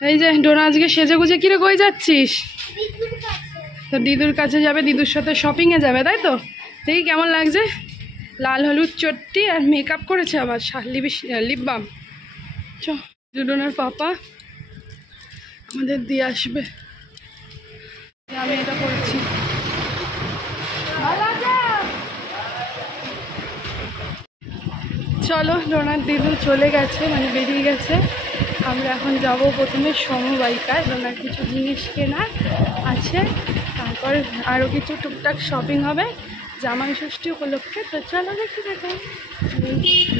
এই যে ডোনা আজকে সেজে গুজে কিরে কই যাচ্ছিস? তো দিদুর কাছে যাবে, দিদুর সাথে শপিংয়ে যাবে, তাই তো? দেখি কেমন লাগছে। লাল হলুদ চট্টি আর মেকআপ করেছে আবার, লিপ বাম। চ ডোনার পাপা আমাদের দিয়ে আসবে। আমি এটা করছি। চলো, ডোনার দিদু চলে গেছে, মানে বেরিয়ে গেছে। আমরা এখন যাব প্রথমে সমবায়িকায়, ডোনার কিছু জিনিস কেনার আছে, তারপর আরও কিছু টুকটাক শপিং হবে জামাই ষষ্ঠী উপলক্ষে। তো চলো দেখি দেখো,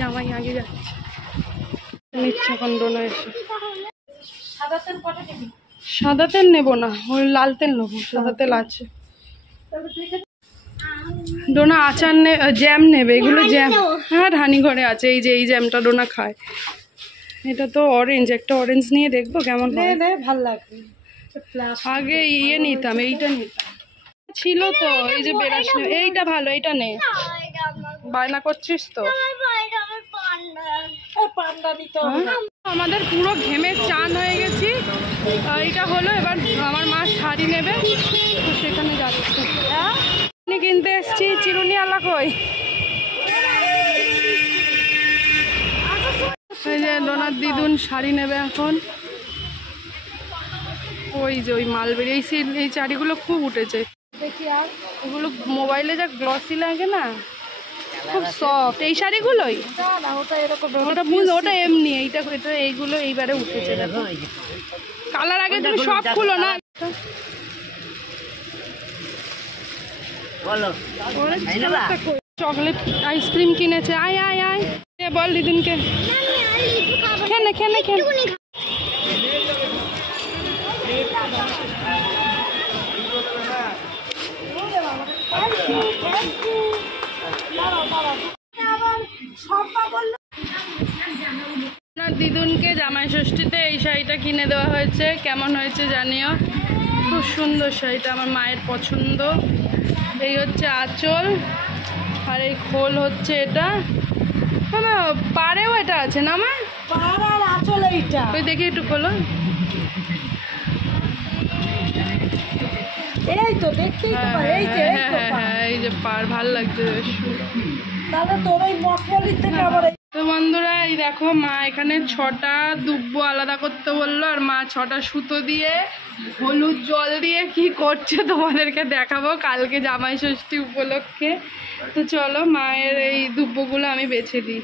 জামাই আগে যাচ্ছে, নিচ্ছে এখন ডোনা এসে। সাদা তেল নেবো না, ওই লাল তেল নেবো, সাদা তেল আছে। ডোনা আচার জ্যাম নেবে, এগুলো জ্যাম। হ্যাঁ ধানি ঘরে আছে, এই যে এই জ্যামটা ডোনা খায়। এটা তো অরেঞ্জ, একটা অরেঞ্জ নিয়ে দেখবো কেমন হয়। ভালো লাগবে। আগে ইয়ে নিতাম, এইটা নিতাম ছিল তো, এই যে বেরাস। এইটা ভালো, এইটা নে। বায়না করছিস তো। আমাদের পুরো ঘেমে চান হয়ে গেছি। এইটা হলো, এবার আমার মা শাড়ি নেবে, তো সেখানে যাচ্ছে। কিনতে এসছি, চিরুনি আলা কই? এই যে ডোনার দিদুন শাড়ি নেবে এখন। ওই যে ওই মালবেরি, এই শাড়িগুলো খুব উঠেছে দেখি। আর ওগুলো মোবাইলে যা গ্লসি লাগে না, খুব সফট এই শাড়িগুলোই। ওটা এমনি, এটা এইগুলো এইবারে উঠেছে দেখো। কালার আগে তুমি সব খুলো না। চকলেট আইসক্রিম কিনেছে। আয় আয় আয়, বল দিদুনকে খেনে খেনে খেনে। দিদুনকে জামাই ষষ্ঠীতে এই শাড়িটা কিনে দেওয়া হয়েছে, কেমন হয়েছে জানিও। খুব সুন্দর শাড়িটা, আমার মায়ের পছন্দ। এই হচ্ছে আঁচল, আর এই খোল হচ্ছে এটা। পাড়েও এটা আছে না আমার? আঁচল এইটা ওই দেখি একটু খোলো। এই তো দেখি, এই যে পার ভাল লাগছে বেশ। তো বন্ধুরা এই দেখো, মা এখানে 6টা দুব্বো আলাদা করতে বললো, আর মা 6টা সুতো দিয়ে হলুদ জল দিয়ে কি করছে তোমাদেরকে দেখাবো কালকে জামাই ষষ্ঠী উপলক্ষে। তো চলো মায়ের এই দুব্বোগুলো আমি বেছে দিই।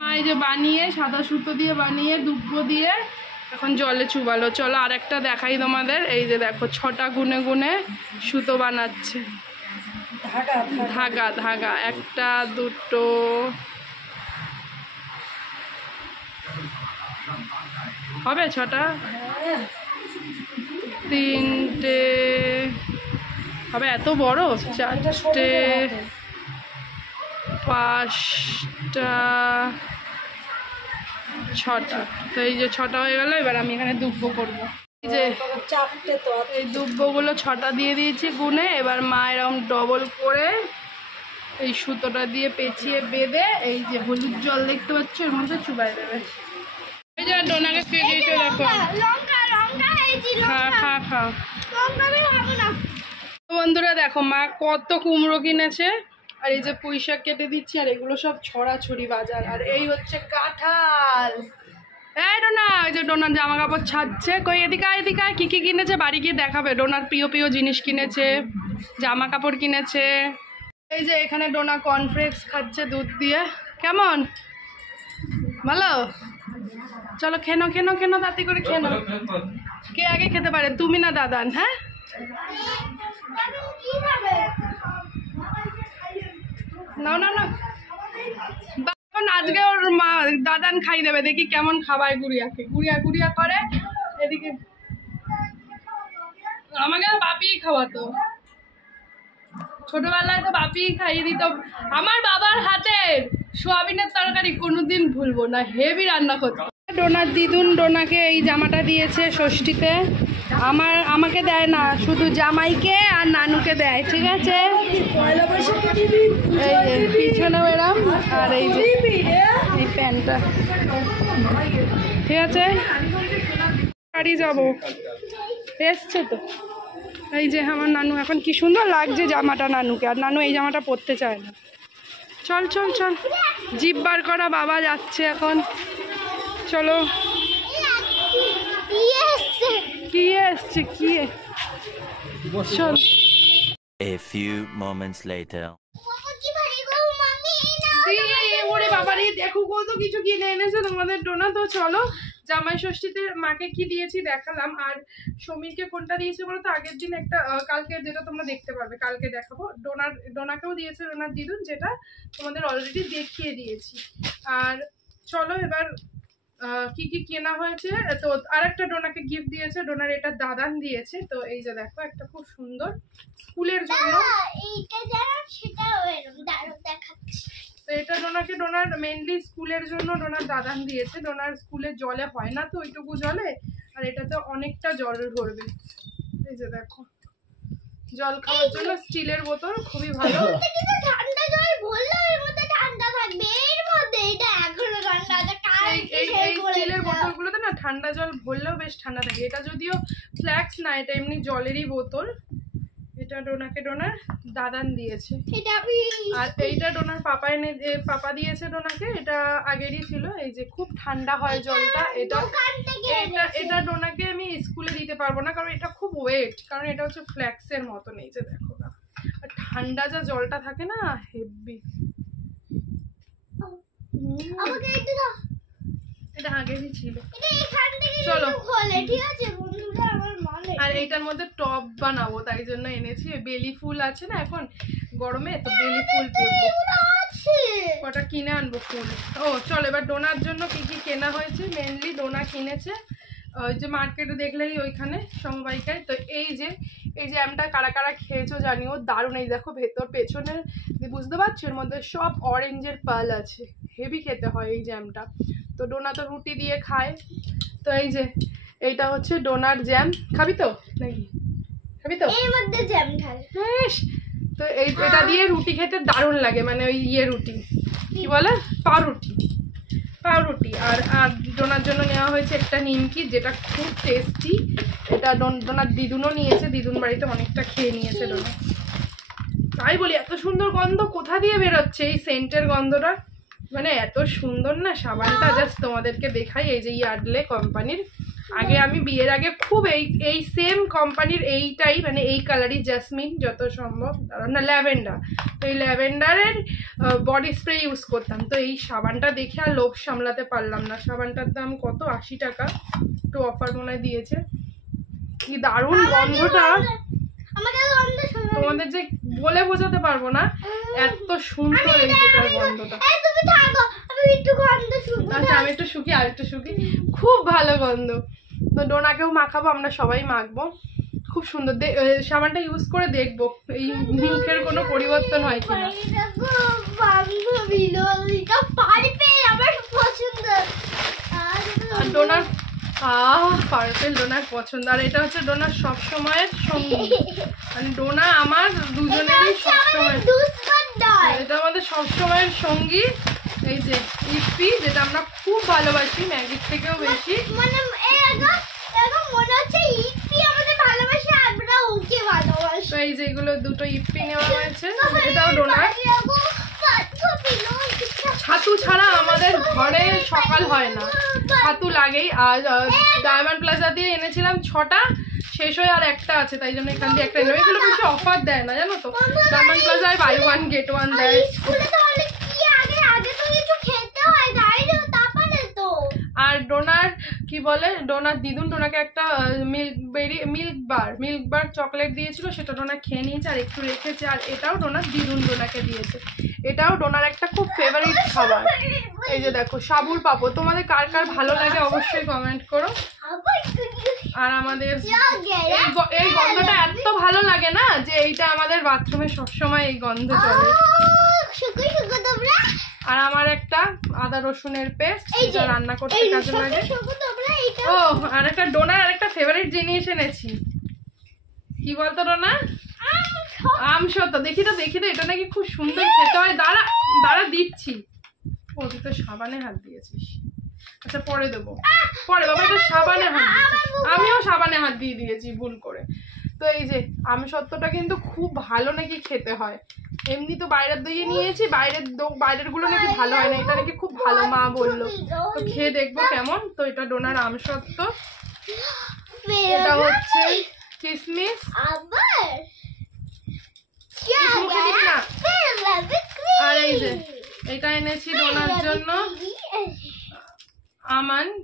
মা এই যে বানিয়ে, সাদা সুতো দিয়ে বানিয়ে দুব্বো দিয়ে এখন জলে চুবালো। চলো আর একটা দেখাই তোমাদের। এই যে দেখো 6টা গুনে গুনে সুতো বানাচ্ছে, ধাগা ধাগা, 1টা 2টো হবে, 6টা 3টে হবে, এত বড় 4টে 5টা 6টা। তো এই যে 6টা হয়ে গেল। এবার আমি এখানে দুব্বো করবো। এই যে এই দুব্বোগুলো 6টা দিয়ে দিয়েছি গুনে। এবার মা এরকম ডবল করে এই সুতোটা দিয়ে পেঁচিয়ে বেঁধে এই যে হলুদ জল দেখতে পাচ্ছ এর মধ্যে চুবাই দেবে। এই যে ডোনাকে খেয়ে দিয়েছে দেখো। খা বন্ধুরা দেখো, মা কত কুমড়ো কিনেছে, আর এই যে পুঁই শাক কেটে দিচ্ছি, আর এগুলো সব ছড়াছড়ি বাজার। আর এই হচ্ছে কাঁঠাল। এই ডোনা, এই যে ডোনার জামা কাপড় ছাড়ছে। কই এদিকে এদিকে, কি কি কিনেছে বাড়ি গিয়ে দেখাবে। ডোনার প্রিয় প্রিয় জিনিস কিনেছে, জামা কাপড় কিনেছে। এই যে এখানে ডোনা কর্নফ্লেক্স খাচ্ছে দুধ দিয়ে। কেমন ভালো? চলো খেনো খেনো খেনো, তাড়াতাড়ি করে খেনো। কে আগে খেতে পারে, তুমি না দাদান? হ্যাঁ না না না, আজকে ওর মা দাদান খাই দেবে, দেখি কেমন খাওয়ায় গুড়িয়াকে। গুড়িয়া করে এদিকে। আমাকে বাপিই খাওয়াতো ছোটবেলায়, তো বাপিই খাইয়ে দিত। আমার বাবার হাতের সোয়াবিনের তরকারি কোনোদিন ভুলবো না, হেভি রান্না করতো। ডোনার দিদুন ডোনাকে এই জামাটা দিয়েছে ষষ্ঠীতে। আমাকে দেয় না, শুধু জামাইকে আর নানুকে দেয়, ঠিক আছে? এই যে পিছনে এরম, আর এই যে এই প্যান্টটা, ঠিক আছে? বাড়ি যাবো এসছে তো। এই যে আমার নানু, এখন কি সুন্দর লাগছে জামাটা নানুকে, আর নানু এই জামাটা পরতে চায় না। চল চল চল, জিপ বার করা বাবা যাচ্ছে এখন। চলো। কি এসছে কি? চল। A few moments later. ওরে বাবারে, দেখো কত কিছু কিনে এনেছে তোমাদের ডোনা। তো চলো, জামাই ষষ্ঠীতে মাকে কি দিয়েছি দেখালাম, আর সমীরকে কোনটা দিয়েছে বলো তো? আগের দিন একটা, কালকে যেটা তোমরা দেখতে পারবে, কালকে দেখাবো। ডোনাকেও দিয়েছে ডোনার দিদুন, যেটা তোমাদের অলরেডি দেখিয়ে দিয়েছি। আর চলো এবার কি কি কেনা হয়েছে। তো আর একটা ডোনাকে গিফট দিয়েছে, ডোনার এটা দাদান দিয়েছে। তো এই যে দেখো, একটা খুব সুন্দর স্কুলের জন্য। তো এটা ডোনাকে, ডোনার মেইনলি স্কুলের জন্য ডোনার দাদান দিয়েছে। ডোনার স্কুলে জলে হয় না তো ওইটুকু জলে, আর এটাতে অনেকটা জল ধরবে। এই যে দেখো, জল খাওয়ার জন্য স্টিলের বোতল, খুবই ভালো। ঠান্ডা জল ভরলেও এর মধ্যে ঠান্ডা থাকবে, এর মধ্যে এটা এখনো ঠান্ডা আছে। এই স্টিলের বোতলগুলোতে না ঠান্ডা জল ভরলেও বেশ ঠান্ডা থাকে। এটা যদিও ফ্ল্যাক্স না, এটা এমনি জলেরই বোতল। এটা ডোনাকে ডোনার দাদান দিয়েছে। আর এইটা ডোনার পাপা দিয়েছে ডোনাকে, এটা আগেরই ছিল। এই যে খুব ঠান্ডা হয় জলটা। এটা ডোনাকে আমি স্কুলে দিতে পারবো না, কারণ এটা খুব ওয়েট, কারণ এটা হচ্ছে ফ্ল্যাক্সের মতন। এই যে দেখো না, আর ঠান্ডা যা জলটা থাকে না, হেভি। এটা আগেরই ছিল। চলো। আর এইটার মধ্যে টপ বানাবো, তাই জন্য এনেছি। বেলি ফুল আছে না এখন গরমে, তো বেলি ফুল তুলবো, ওটা কিনে আনবো ফুল। ও চল, এবার ডোনার জন্য কি কি কেনা হয়েছে। মেনলি ডোনা কিনেছে ওই যে মার্কেটে দেখলেই ওইখানে সমবায়িকায়। তো এই যে জ্যামটা কারা কারা খেয়েছো জানিও, দারুণ। এই দেখো ভেতর পেছনে বুঝতে পারছো, এর মধ্যে সব অরেঞ্জের পাল আছে, হেভি খেতে হয় এই জ্যামটা। তো ডোনা তো রুটি দিয়ে খায়। তো এই যে এইটা হচ্ছে ডোনার জ্যাম। খাবি তো নাকি? খাবি তো? তো এটা দিয়ে রুটি খেতে দারুণ লাগে, মানে ওই রুটি কি বলে, পাউরুটি। আর ডোনার জন্য নেওয়া হয়েছে একটা নিমকি, যেটা খুব টেস্টি। এটা ডোনার দিদুনও নিয়েছে, দিদুন বাড়িতে অনেকটা খেয়ে নিয়েছে ডোনা। তাই বলি, এত সুন্দর গন্ধ কোথা দিয়ে বেরোচ্ছে, এই সেন্টের গন্ধটা মানে এত সুন্দর না। সাবানটা জাস্ট তোমাদেরকে দেখাই, এই যে ইয়ার্ডলে কোম্পানির। আগে আমি বিয়ের আগে খুব এই সেম কোম্পানির এইটাই, মানে এই কালারই, জাসমিন যত সম্ভব, না ল্যাভেন্ডার। তো এই ল্যাভেন্ডারের বডি স্প্রে ইউজ করতাম। তো এই সাবানটা দেখে আর লোভ সামলাতে পারলাম না। সাবানটার দাম কত, 80 টাকা, একটু অফার মনে হয় দিয়েছে। কি দারুণ গন্ধটা, তোমাদের যে বলে বোঝাতে পারবো না, এত সুন্দর এই যেটার গন্ধটা। আচ্ছা আমি একটু শুকি, আর একটু শুকি, খুব ভালো গন্ধ। তো ডোনাকেও মাখাবো, আমরা সবাই মাখবো। খুব সুন্দর। সাবানটা ইউজ করে দেখবো এই মুখের কোনো পরিবর্তন হয় কিনা। ডোনার পার্পেল ডোনার পছন্দ। আর এটা হচ্ছে ডোনার সবসময়ের সঙ্গী, মানে ডোনা আমার দুজনেরই সবসময়, এটা আমাদের সবসময়ের সঙ্গী। এই যে ইপি, যেটা আমরা খুব ভালোবাসি, ম্যাগির থেকেও বেশি। তো এই যে এগুলো দুটো ইপি নেওয়া হয়েছে, এটাও ডোনার। ছাতু ছাড়া আমাদের ঘরে সকাল হয় না, ছাতু লাগেই। আর ডায়মন্ড প্লাজা দিয়ে এনেছিলাম 6টা, শেষ হয়ে আর একটা আছে, তাই জন্য এখান দিয়ে একটা এনে। এগুলো কিছু অফার দেয় না জানো তো, ডায়মন্ড প্লাজায় বাই 1 get 1 দেয়। আর ডোনার কি বলে, ডোনার দিদুন ডোনাকে একটা মিল্ক বার চকলেট দিয়েছিল, সেটা ডোনা খেয়ে নিয়েছে আর একটু রেখেছে। আর এটাও ডোনার দিদুন ডোনাকে দিয়েছে, এটাও ডোনার একটা খুব ফেভারিট খাবার। এই যে দেখো সাবুর পাপড়, তোমাদের কার কার ভালো লাগে অবশ্যই কমেন্ট করো। আর আমাদের এই গন্ধটা এত ভালো লাগে না, যে এইটা আমাদের বাথরুমে সবসময় এই গন্ধ চলে। আর আমার একটা আদা রসুনের পেস্ট, যেটা রান্না করতে কাজে লাগে। ও আর একটা ডোনার আরেকটা ফেভারিট জিনিস এনেছি, কি বলতো ডোনা? আমসত্ত্ব। দেখি তো এটা নাকি খুব সুন্দর খেতে হয়। দাঁড়া দিচ্ছি। ও তুই তো সাবানে হাত দিয়েছিস, আচ্ছা পরে দেবো, পরে। বাবা এটা সাবানে হাত দিয়েছিস, সাবানে হাত দিয়ে দিয়েছি ভুল করে। তো এই যে আমসত্ত্বটা কিন্তু খুব ভালো নাকি খেতে হয়। এমনি তো বাইরের দইয়ে নিয়েছি, বাইরের গুলো নাকি ভালো হয় না, এটা নাকি খুব ভালো মা বললো। তো খেয়ে দেখবো কেমন। তো এটা ডোনার আমসত্ত্ব, এটা হচ্ছে কিসমিস, আবার মুখে দিস না। আর এই যে এটা এনেছি ডোনার জন্য আমন্ড।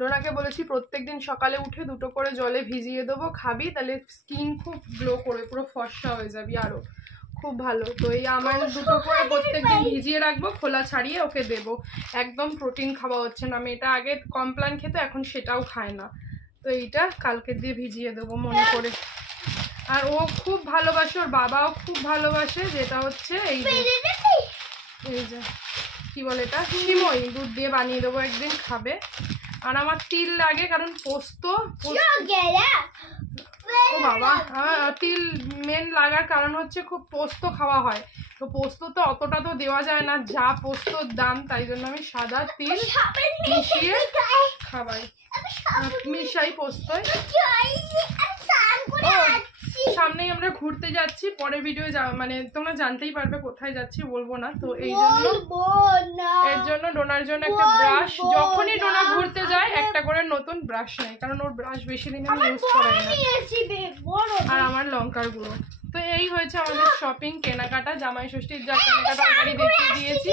ডোনাকে বলেছি প্রত্যেকদিন সকালে উঠে 2টো করে জলে ভিজিয়ে দেবো, খাবি, তাহলে স্কিন খুব গ্লো করে পুরো ফর্সা হয়ে যাবি, আরো খুব ভালো। তো এই আমন্ড 2টো করে প্রত্যেকদিন ভিজিয়ে রাখবো, খোলা ছাড়িয়ে ওকে দেবো। একদম প্রোটিন খাওয়া হচ্ছে না, আমি এটা আগে কমপ্লান খেত, এখন সেটাও খায় না। তো এইটা কালকে দিয়ে ভিজিয়ে দেবো মনে করে। আর ও খুব ভালোবাসে, ওর বাবাও খুব ভালোবাসে, যেটা হচ্ছে এই যে কি বলে এটা, সিমই, দুধ দিয়ে বানিয়ে দেবো, একদিন খাবে। আর আমার তিল লাগে, কারণ পোস্ত ও বাবা, তিল মেন লাগার কারণ হচ্ছে খুব পোস্ত খাওয়া হয়, তো পোস্ত তো অতটা তো দেওয়া যায় না, যা পোস্তর দাম, তাই জন্য আমি সাদা তিল মিশিয়ে খাওয়াই, মিশাই পোস্তয়। সামনেই আমরা ঘুরতে যাচ্ছি, পরের ভিডিও মানে তোমরা জানতেই পারবে কোথায় যাচ্ছি, বলবো না। তো এই জন্য এর জন্য ডোনার জন্য একটা ব্রাশ, যখনই ডোনা ঘুরতে যায় একটা করে নতুন ব্রাশ নেয়, কারণ ওর ব্রাশ বেশি দিন আমি ইউজ করি না। আর আমার লঙ্কার গুঁড়ো। তো এই হয়েছে আমাদের শপিং, কেনাকাটা, জামাই ষষ্ঠীর যা কেনাকাটা অলরেডি দেখিয়ে দিয়েছি।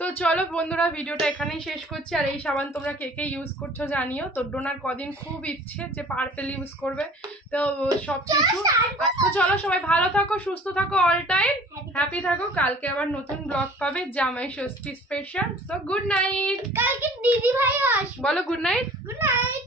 তো চলো বন্ধুরা, ভিডিওটা এখানেই শেষ করছি। আর এই সাবান তোমরা কে কে ইউজ করছো জানিও। তো ডোনার কদিন খুব ইচ্ছে যে পার্পেল ইউজ করবে, তো সব কিছু। তো চলো, সবাই ভালো থাকো, সুস্থ থাকো, অল টাইম হ্যাপি থাকো। কালকে আবার নতুন ব্লগ পাবে জামাই ষষ্ঠী স্পেশাল। তো গুড নাইট। কালকে দিদি ভাই আসবে, বলো গুড নাইট। Good night.